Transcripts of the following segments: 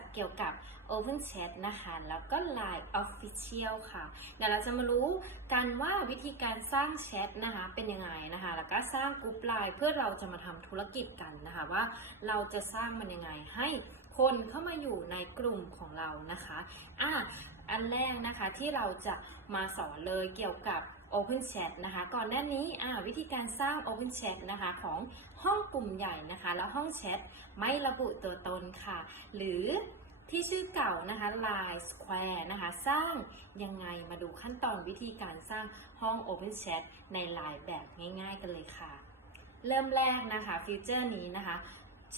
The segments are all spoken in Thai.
ามารู้จักเกี่ยวกับ Open Chat นะคะ แล้วก็ Line Official ค่ะ เดี๋ยวเราจะมารู้กันว่าวิธีการสร้างแชทนะคะเป็นยังไงนะคะ แล้วก็สร้างกลุ่มไลน์เพื่อเราจะมาทำธุรกิจกันนะคะว่าเราจะสร้างมันยังไงให้คนเข้ามาอยู่ในกลุ่มของเรานะคะ อะ อันแรกนะคะที่เราจะมาสอนเลยเกี่ยวกับ Open Chat นะคะ ก่อนหน้านี้วิธีการสร้าง Open Chat นะคะของห้องกลุ่มใหญ่นะคะ แล้วห้องแชทไม่ระบุตัวตนค่ะ หรือที่ชื่อเก่านะคะ Line Square นะคะ สร้างยังไงมาดูขั้นตอนวิธีการสร้างห้อง Open Chat ใน Line แบบง่าย ๆ กันเลยค่ะ เริ่มแรกนะคะฟีเจอร์นี้นะคะ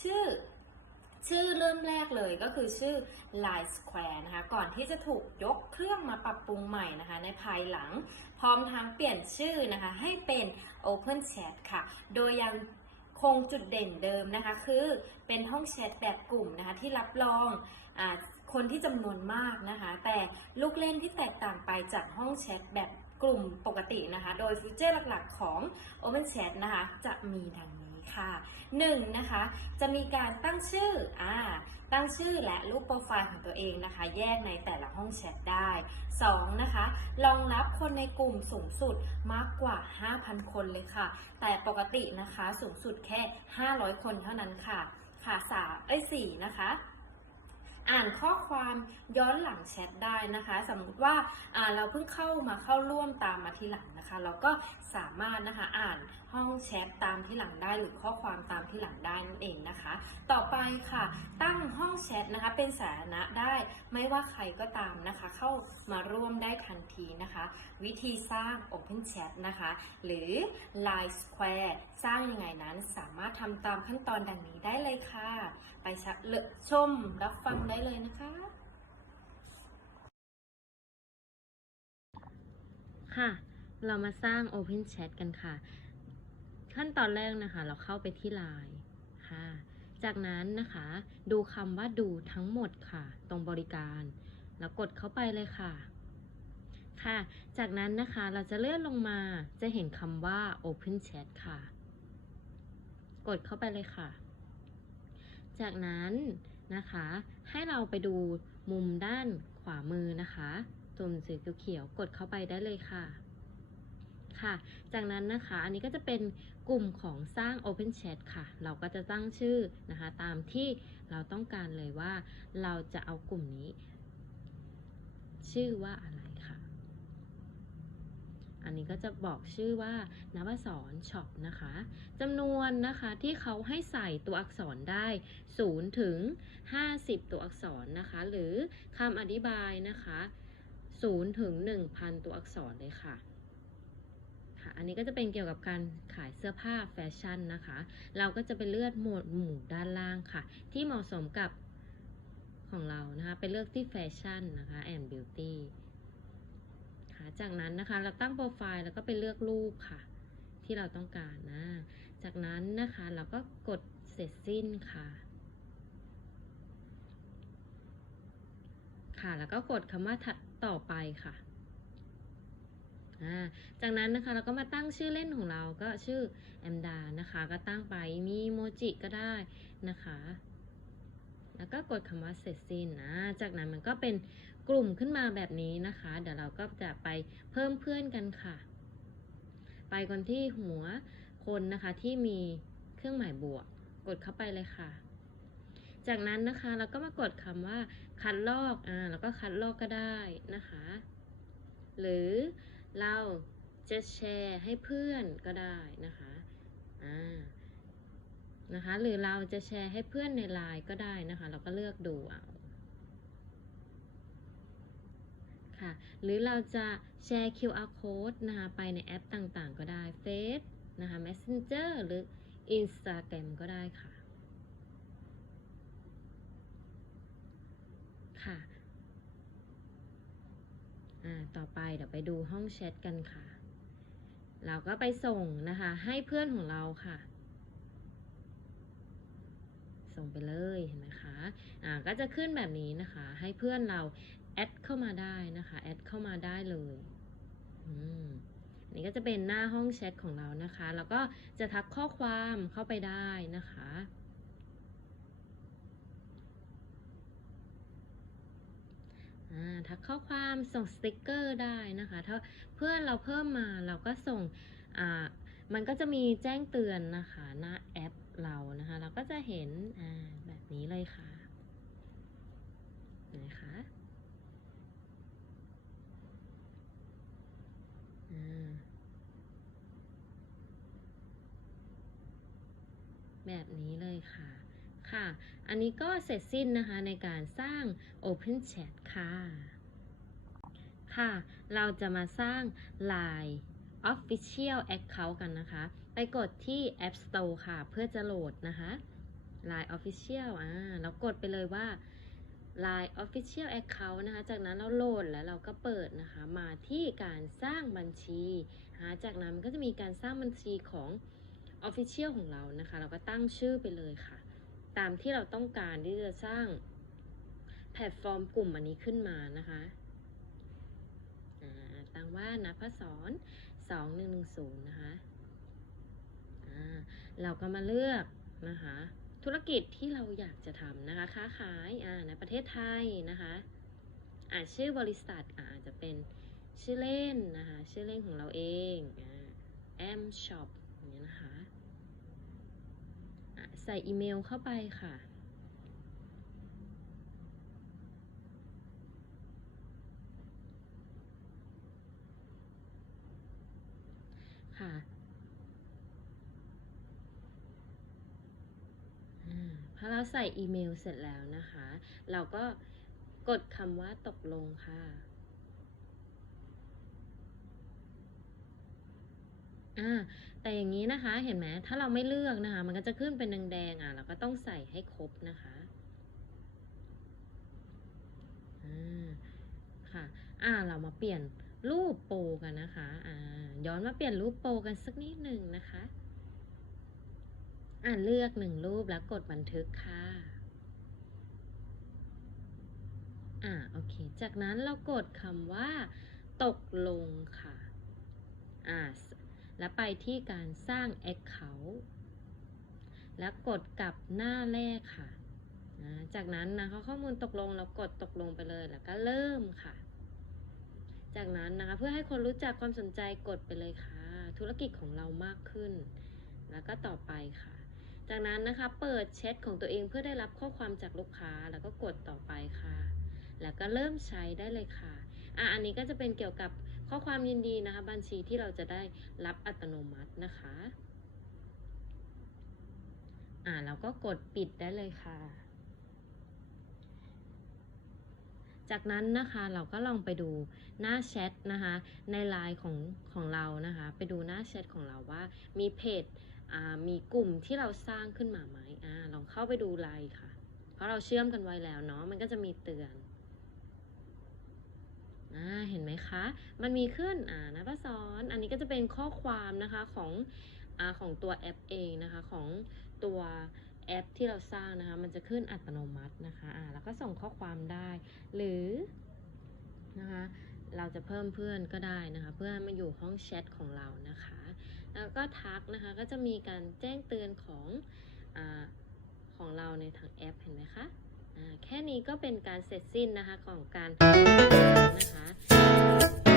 ชื่อ ชื่อเริ่มแรกเลยก็คือชื่อ Line Square นะคะ ก่อนที่จะถูกยกเครื่องมาปรับปรุงใหม่นะคะ ในภายหลัง พร้อมทั้งเปลี่ยนชื่อนะคะ ให้เป็น Open Chat ค่ะ โดยยังคงจุดเด่นเดิมนะคะ คือเป็นห้องแชทแบบกลุ่มนะคะ ที่รับรองอคนที่จำนวนมากนะคะ แต่ลูกเล่นที่แตกต่างไปจากห้องแชทแบบกลุ่มปกตินะคะ โดยฟีเจอร์หลักๆของ Open Chat นะคะ จะมีดังนี้ ค่ะ 1. นะคะ จะมีการตั้งชื่ออ่าตั้งชื่อและรูปโปรไฟล์ของตัวเองนะคะ แยกในแต่ละห้องแชทได้ 2. นะคะรองรับคนในกลุ่มสูงสุดมากกว่า 5,000 คนเลยค่ะ แต่ปกตินะคะสูงสุดแค่ 500 คนเท่านั้นค่ะ ค่ะสามเอ้ยสี่นะคะ อ่านข้อความย้อนหลังแชทได้นะคะ สมมุติว่าอ่าเราเพิ่งเข้ามาเข้าร่วมตามมาทีหลังนะคะ เราก็สามารถนะคะอ่านห้องแชทตามที่หลังได้หรือข้อความตามที่หลังได้นั่นเองนะคะ ต่อไปค่ะ ตั้งห้องแชทนะคะเป็นสาธารณะได้ไม่ว่าใครก็ตามนะคะ เข้ามาร่วมได้ทันทีนะคะ วิธีสร้าง Open Chat นะคะ หรือ Line Square สร้างยังไงนั้นสามารถทำตามขั้นตอนดังนี้ได้เลยค่ะ ไปชชมรับฟังได้เลยนะคะ ค่ะ เรามาสร้าง Open Chat กันค่ะ ขั้นตอนแรกนะคะ เราเข้าไปที่ Line ค่ะ จากนั้นนะคะ ดูคำว่าดูทั้งหมดค่ะ ตรงบริการ แล้วกดเข้าไปเลยค่ะค่ะ จากนั้นนะคะเราจะเลื่อนลงมาจะเห็นคำว่า Open Chat ค่ะ กดเข้าไปเลยค่ะ จากนั้น นะคะ ให้เราไปดูมุมด้านขวามือนะคะตุ่มสีเขียวๆกดเข้าไปได้เลยค่ะค่ะ จากนั้นนะคะอันนี้ก็จะเป็นกลุ่มของสร้าง Open Chat ค่ะ เราก็จะตั้งชื่อนะคะ ตามที่เราต้องการเลยว่า เราจะเอากลุ่มนี้ ชื่อว่าอะไร อันนี้ก็จะบอกชื่อว่านวสอนช็อปนะคะจำนวนนะคะที่เขาให้ใส่ตัวอักษรได้0ถึง50 ตัวอักษรนะคะ หรือคำอธิบายนะคะ0ถึง1,000 ตัวอักษรเลยค่ะค่ะอันนี้ก็จะเป็นเกี่ยวกับการขายเสื้อผ้าแฟชั่นนะคะ เราก็จะไปเลือกหมวดหมู่ด้านล่างค่ะ ที่เหมาะสมกับของเรานะคะ ไปเลือกที่แฟชั่นนะคะ and beauty จากนั้นนะคะเราตั้งโปรไฟล์แล้วก็ไปเลือกรูปค่ะ ที่เราต้องการนะ จากนั้นนะคะเราก็กดเสร็จสิ้นค่ะ ค่ะแล้วก็กดคำว่าถัดต่อไปค่ะจากนั้นนะคะเราก็มาตั้งชื่อเล่นของเราก็ชื่อแอมดานะคะ ก็ตั้งไปมีโมจิก็ได้นะคะ แล้วก็กดคำว่าเสร็จสิ้นนะ จากนั้นมันก็เป็นกลุ่มขึ้นมาแบบนี้นะคะ เดี๋ยวเราก็จะไปเพิ่มเพื่อนกันค่ะ ไปคนที่หัวคนนะคะที่มีเครื่องหมายบวก กดเข้าไปเลยค่ะ จากนั้นนะคะเราก็มากดคำว่าคัดลอก อ่า แล้วก็คัดลอกก็ได้นะคะ หรือเราจะแชร์ให้เพื่อนก็ได้นะคะ อ่า นะคะ หรือเราจะแชร์ให้เพื่อนในไลน์ก็ได้นะคะ เราก็เลือกดูเอาค่ะ หรือเราจะแชร์ QR code นะคะ ไปในแอปต่างๆ ก็ได้ Face นะคะ Messenger หรือ Instagram ก็ได้ค่ะ ค่ะ อ่า ต่อไปเดี๋ยวไปดูห้องแชทกันค่ะ เราก็ไปส่งนะคะ ให้เพื่อนของเราค่ะ ส่งไปเลยเห็นไหมคะอ่ก็จะขึ้นแบบนี้นะคะ ให้เพื่อนเราแอดเข้ามาได้นะคะแอดเข้ามาได้เลยอันนี้ก็จะเป็นหน้าห้องแชทของเรานะคะ แล้วก็จะทักข้อความเข้าไปได้นะคะทักข้อความส่งสติกเกอร์ได้นะคะ ถ้าเพื่อนเราเพิ่มมาเราก็ส่งมันก็จะมีแจ้งเตือนนะคะ หน้าแอปเรา เห็นอ่าแบบนี้เลยค่ะนะคะแบบนี้เลยค่ะ ค่ะ อันนี้ก็เสร็จสิ้นนะคะในการสร้าง Open Chat ค่ะ ค่ะ เราจะมาสร้าง Line Official Account กันนะคะ ไปกดที่ App Store ค่ะ เพื่อจะโหลดนะคะ Line Official อ่าเรากดไปเลยว่า Line Official Account นะคะ จากนั้นเราโหลดแล้วเราก็เปิดนะคะ มาที่การสร้างบัญชีนะคะจากนั้นมันก็จะมีการสร้างบัญชีของ Official ของเรานะคะ เราก็ตั้งชื่อไปเลยค่ะ ตามที่เราต้องการที่จะสร้างแพลตฟอร์มกลุ่มอันนี้ขึ้นมานะคะตั้งว่านะพศร2110 นะคะอ่าเราก็มาเลือกนะคะ ธุรกิจที่เราอยากจะทำนะคะ ค้าขายอ่าในประเทศไทยนะคะอ่าชื่อบริษัทอาจจะเป็นชื่อเล่นนะคะ ชื่อเล่นของเราเองอ่าแอมช็อปอย่างเงี้ยนะคะะใส่อีเมลเข้าไปค่ะอ่า พอเราใส่อีเมลเสร็จแล้วนะคะ เราก็กดคำว่าตกลงค่ะ อ่า แต่อย่างนี้นะคะ เห็นไหม ถ้าเราไม่เลือกนะคะ มันก็จะขึ้นเป็นแดงๆอะ เราก็ต้องใส่ให้ครบนะคะอ่าค่ะ อ่า เรามาเปลี่ยนรูปโปรกันนะคะ อ่า ย้อนมาเปลี่ยนรูปโปรกันสักนิดหนึ่งนะคะ อ่านเลือกหนึ่งรูปแล้วกดบันทึกค่ะอ่าโอเค จากนั้นเรากดคำว่า ตกลงค่ะอ่าแล้วไปที่การสร้าง Account แล้วกดกลับหน้าแรกค่ะนะจากนั้นนะคะข้อมูลตกลงเรากดตกลงไปเลยแล้วก็เริ่มค่ะ จากนั้นนะคะเพื่อให้คนรู้จักความสนใจกดไปเลยค่ะ ธุรกิจของเรามากขึ้น แล้วก็ต่อไปค่ะ จากนั้นนะคะเปิดแชทของตัวเองเพื่อได้รับข้อความจากลูกค้าแล้วก็กดต่อไปค่ะ แล้วก็เริ่มใช้ได้เลยค่ะอะอันนี้ก็จะเป็นเกี่ยวกับข้อความยินดีนะคะ บัญชีที่เราจะได้รับอัตโนมัตินะคะอ่าเราก็กดปิดได้เลยค่ะ จากนั้นนะคะเราก็ลองไปดูหน้าแชทนะคะในไลน์ของของเรานะคะ ไปดูหน้าแชทของเราว่ามีเพจ มีกลุ่มที่เราสร้างขึ้นมาไหมอลองเข้าไปดูไลน์ค่ะ เพราะเราเชื่อมกันไว้แล้วเนาะมันก็จะมีเตือนอเห็นไหมคะ มันมีขึ้นอ่านะป้าสอนอันนี้ก็จะเป็นข้อความนะคะของอของตัวแอปเองนะคะของตัวแอปที่เราสร้างนะคะ มันจะขึ้นอัตโนมัตินะคะอ่าแล้วก็ส่งข้อความได้ หรือนะคะ เราจะเพิ่มเพื่อนก็ได้นะคะ เพื่อให้มาอยู่ห้องแชทของเรานะคะ แล้วก็ทักนะคะก็จะมีการแจ้งเตือนของอของเราในทางแอปเห็นไหมคะแค่นี้ก็เป็นการเสร็จสิ้นนะคะของการนะคะ